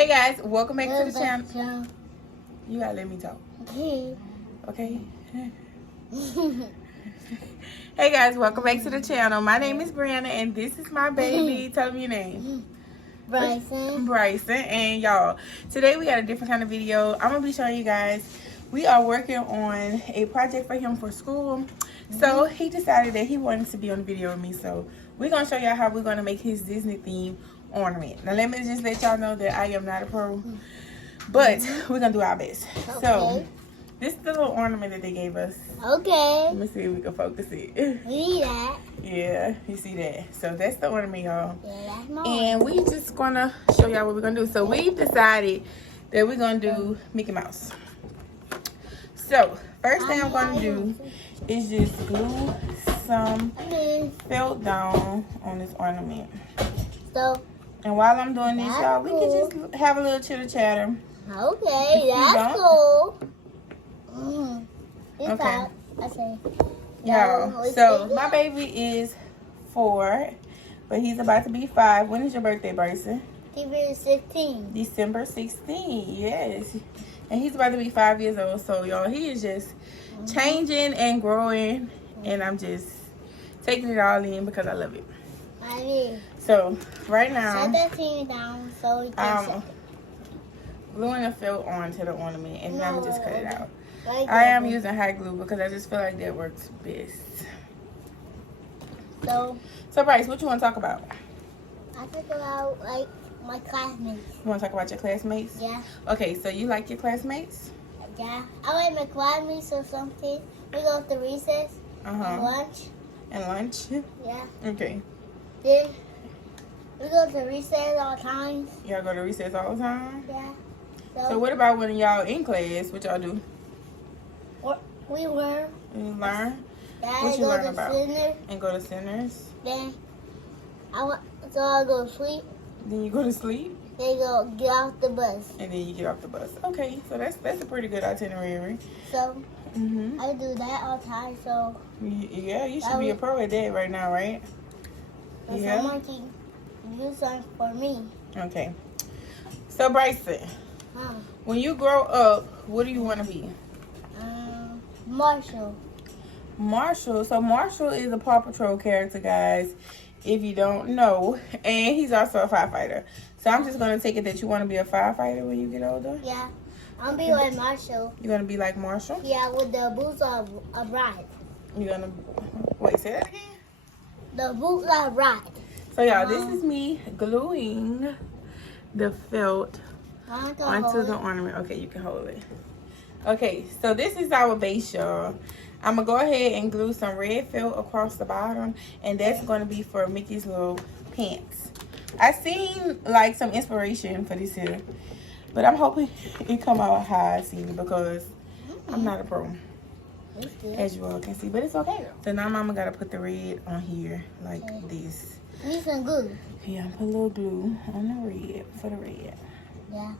Hey guys, welcome back to the channel. You gotta let me talk. Okay. Hey guys, welcome back to the channel. My name is Brianna and this is my baby. Tell me your name. Bryson. And y'all, today we got a different kind of video. I'm gonna be showing you guys. We are working on a project for him for school. So he decided that he wanted to be on the video with me. So we're gonna show y'all how we're gonna make his Disney theme ornament. Now let me just let y'all know that I am not a pro, but we're gonna do our best. Okay. So this is the little ornament that they gave us. Okay. Let me see if we can focus it. See that? Yeah, you see that. So that's the ornament, y'all. Yeah, that's mine. And we just gonna show y'all what we're gonna do. So we've decided that we're gonna do Mickey Mouse. So first thing I'm gonna do is just glue some felt down on this ornament. So, and while I'm doing this, y'all, we can just have a little chitter chatter. Okay, that's cool. Okay. I say. Y'all, so my baby is 4, but he's about to be 5. When is your birthday, Bryson? December 16. December 16, yes. And he's about to be 5 years old. So, y'all, he is just changing and growing. And I'm just taking it all in because I love it. So, right now, set that thing down so we can gluing the felt onto the ornament. And then I'm going to just cut it out. Like I am using hot glue because I just feel like that works best. So Bryce, what you want to talk about? I talk about, like, my classmates. You want to talk about your classmates? Yeah. Okay, so you like your classmates? Yeah. I like my classmates or something. We go to recess and lunch. And lunch? Yeah. Okay. Then we go to recess all the time. Y'all go to recess all the time? Yeah. So what about when y'all in class? What y'all do? We learn. You learn? Yeah, What you learn to about? Center. And go to centers? Then I go to sleep. Then you go to sleep? Then go get off the bus. And then you get off the bus. Okay, so that's a pretty good itinerary. So I do that all the time. So yeah, you should be a pro at that right now, right? Yeah. Someone can do something for me. Okay. So Bryson, when you grow up, what do you want to be? Marshall. Marshall. So Marshall is a Paw Patrol character, guys, if you don't know. And he's also a firefighter. So I'm just going to take it that you want to be a firefighter when you get older? Yeah. I'm going to be like Marshall. You're going to be like Marshall? Yeah, with the boots of ride. You're going to... Wait, say that again? The boots of ride. So, y'all, this is me gluing the felt onto the ornament. Okay, you can hold it. Okay, so this is our base, y'all. I'm going to go ahead and glue some red felt across the bottom. And that's going to be for Mickey's little pants. I seen, like, some inspiration for this here. But I'm hoping it come out how I seen it because I'm not a pro. As you all can see. But it's okay. So now Mama got to put the red on here like this. Need some glue. Yeah, put a little glue on the red for the red. Yeah.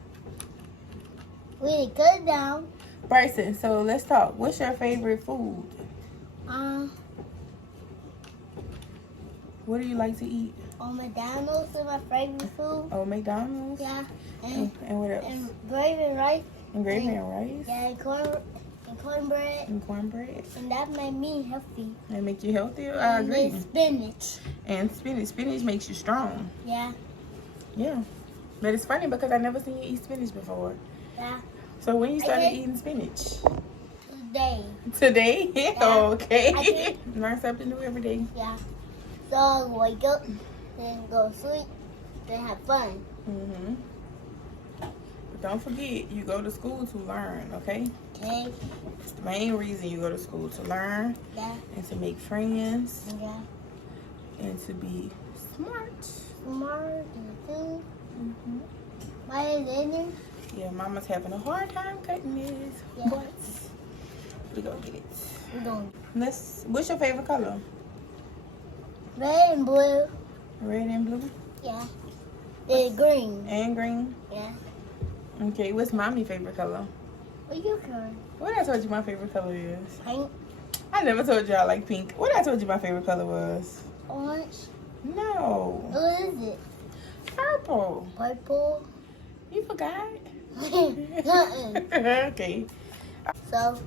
We cut it down. Bryson, so let's talk. What's your favorite food? What do you like to eat? McDonald's is my favorite food. Oh, McDonald's? Yeah. And what else? And gravy and rice. And gravy and rice? Yeah, and cornbread. And cornbread. And that made me healthy. That make you healthier? I agree. And spinach. And spinach. Spinach makes you strong. Yeah. Yeah. But it's funny because I never seen you eat spinach before. Yeah. So when you started eating spinach? Today. Today? Yeah. Okay. Learn something new every day. Yeah. So I wake up, then go to sleep, then have fun. But don't forget, you go to school to learn, okay? Okay. It's the main reason you go to school, to learn. Yeah. And to make friends. Yeah. And to be smart. Smart too. Why is it in there? Yeah, Mama's having a hard time cutting this. Yeah. But we gonna get it. We're going. What's your favorite color? Red and blue. Red and blue? Yeah. Then green. And green? Yeah. Okay, what's Mommy's favorite color? What your color? What I told you my favorite color is? Pink. I never told you I like pink. What I told you my favorite color was? Orange. No. What is it? Purple. Purple. You forgot? Okay. So,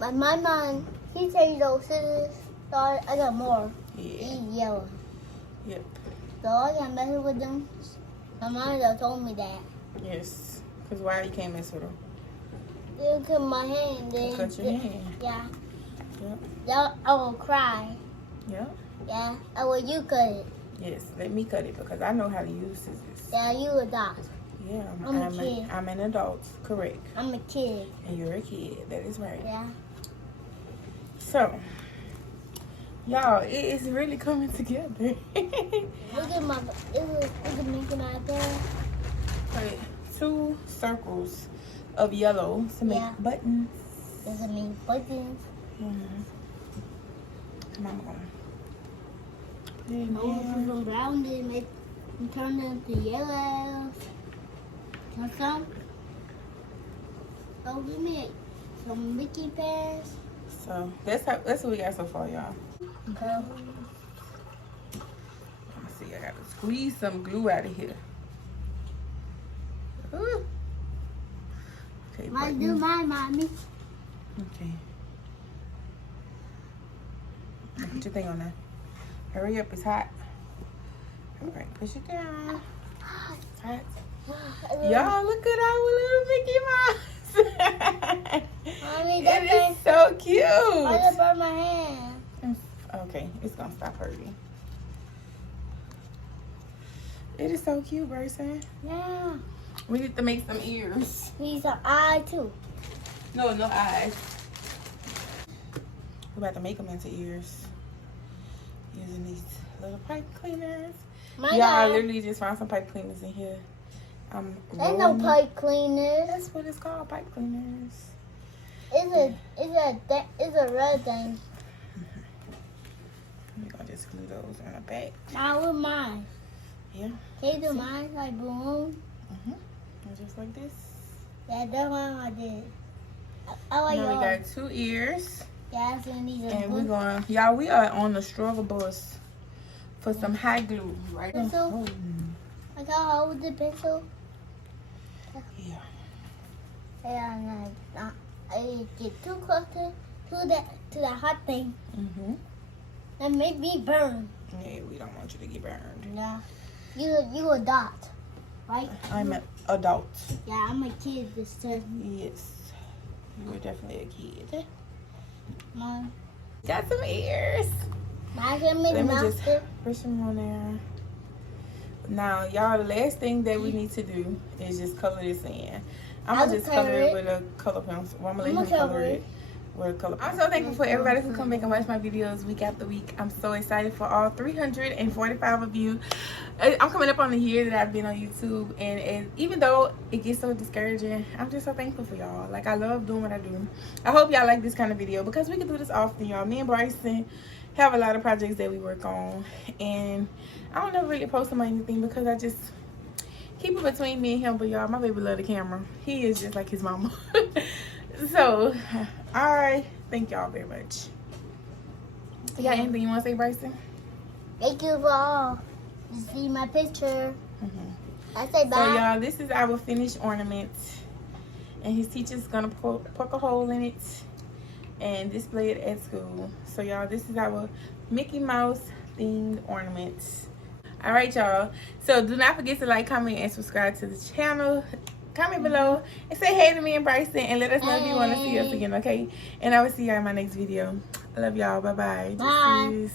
my mom, he changed those scissors. So I got more. Yeah. He's yellow. Yep. So I can't mess with them. My mom just told me that. Yes. Because why you can't mess with them? They cut my hand. Cut your hand. Yeah. Yep. Yeah, I will cry. Yep. Yeah. I will you cut it. Yes. Let me cut it because I know how to use scissors. Yeah, you a dog. Yeah. I'm a kid. I'm an adult. Correct. I'm a kid. And you're a kid. That is right. Yeah. So, y'all, it is really coming together. Look at my, look at making my hair. Put 2 circles of yellow to make buttons. Does it mean buttons? Come on. From brown, then make turn them to yellow. Some. Oh, we make some Mickey pants. So that's what we got so far, y'all. Okay. Let me see. I gotta squeeze some glue out of here. Ooh. Okay. Might do mine, mommy. Okay. Put your thing on there. Hurry up, it's hot. All right, push it down. It's hot. Y'all, look at our little Mickey Mouse. Mommy, It is so cute. I just burned my hand. Okay, it's gonna stop hurting. It is so cute, Bryson. Yeah. We need to make some ears. We need some eye too. No eyes. We're about to make them into ears using these little pipe cleaners. I literally just found some pipe cleaners in here. Ain't no pipe cleaners. That's what it's called, pipe cleaners. It's a red thing. We're gonna just glue those on the back. Mine with mine. Yeah. Can you do mine like balloon? And just like this. Yeah, that's what I did. I like Now yours. we got 2 ears. Yeah, so these are And blue. we're going, y'all, we are on the struggle bus for some hot glue, right? Pencil? I can hold the pencil. Yeah. And I get too close to that hot thing. That made me burn. Yeah, we don't want you to get burned. Yeah. You a dot, right? I'm an adult. Yeah, I'm a kid this time. Yes. You are definitely a kid. Mom. Got some ears. I can make Let me a just push them on there. Now, y'all, the last thing that we need to do is just color this in. I'm going to just color it with a color pencil. Well, I'm going to let him color it with a color pencil. I'm so thankful for everybody who come back and watch my videos week after week. I'm so excited for all 345 of you. I'm coming up on a year that I've been on YouTube. And even though it gets so discouraging, I'm just so thankful for y'all. Like, I love doing what I do. I hope y'all like this kind of video because we can do this often, y'all. Me and Bryson have a lot of projects that we work on. And I don't never really post them or anything because I just keep it between me and him. But y'all, my baby love the camera. He is just like his mama. So, I thank y'all very much. You got anything you want to say, Bryson? Thank you for all. You see my picture. I say bye. So, y'all, this is our finished ornament. And his teacher's going to poke a hole in it and display it at school. So, y'all, this is our Mickey Mouse themed ornament. All right, y'all. So, do not forget to like, comment, and subscribe to the channel. Comment below and say hey to me and Bryson and let us know if you want to see us again, okay? And I will see y'all in my next video. I love y'all. Bye-bye. Bye.